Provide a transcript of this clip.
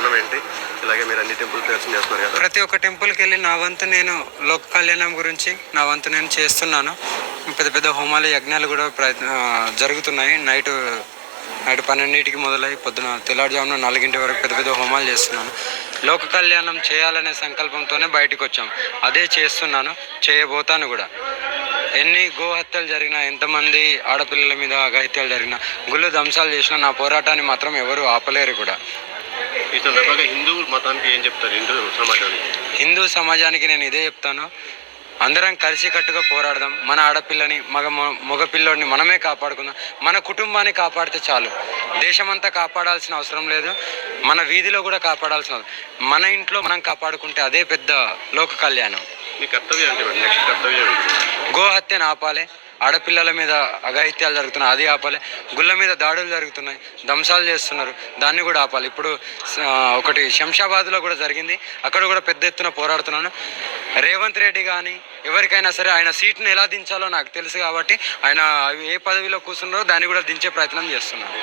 కారణం ఏంటి? ఇలాగే మీరు అన్ని టెంపుల్స్ దర్శనం చేస్తున్నారు కదా. ప్రతి ఒక్క టెంపుల్కి వెళ్ళి నా వంతు నేను లోక కళ్యాణం గురించి నా వంతు నేను చేస్తున్నాను. పెద్ద పెద్ద హోమాలు యజ్ఞాలు కూడా జరుగుతున్నాయి. నైట్ 12కి మొదలై పొద్దున తెల్లారుజామున 4 వరకు పెద్ద పెద్ద హోమాలు చేస్తున్నాను. లోక కళ్యాణం చేయాలనే సంకల్పంతోనే బయటకు వచ్చాం. అదే చేస్తున్నాను, చేయబోతాను కూడా. ఎన్ని గోహత్యలు జరిగినా, ఎంతమంది ఆడపిల్లల మీద అఘాయిత్యాలు జరిగినా, గుళ్ళు ధ్వంసాలు చేసినా నా పోరాటాన్ని మాత్రం ఎవరు ఆపలేరు కూడా. ఈ సందర్భంగా హిందూ మతానికి ఏం చెప్తారు? హిందూ సమాజానికి నేను ఇదే చెప్తాను, అందరం కలిసికట్టుగా పోరాడదాం. మన ఆడపిల్లని మగపిల్లోడిని మనమే కాపాడుకుందాం. మన కుటుంబాన్ని కాపాడితే చాలు. దేశమంతా కాపాడాల్సిన అవసరం లేదు, మన వీధిలో కూడా కాపాడాల్సిన అవసరం. మన ఇంట్లో మనం కాపాడుకుంటే అదే పెద్ద లోక కళ్యాణం. మీ కర్తవ్యం అంటే నెక్స్ట్ కర్తవ్యం గోహత్యను ఆపాలి, ఆడపిల్లల మీద అఘాయిత్యాలు జరుగుతున్నాయి అది ఆపాలి, గుళ్ళ మీద దాడులు జరుగుతున్నాయి, ధ్వంసాలు చేస్తున్నారు, దాన్ని కూడా ఆపాలి. ఇప్పుడు ఒకటి శంషాబాద్లో కూడా జరిగింది, అక్కడ కూడా పెద్ద ఎత్తున పోరాడుతున్నాను. రేవంత్ రెడ్డి కానీ ఎవరికైనా సరే ఆయన సీట్ని ఎలా దించాలో నాకు తెలుసు కాబట్టి ఆయన ఏ పదవిలో కూర్చున్నారో దాన్ని కూడా దించే ప్రయత్నం చేస్తున్నాను.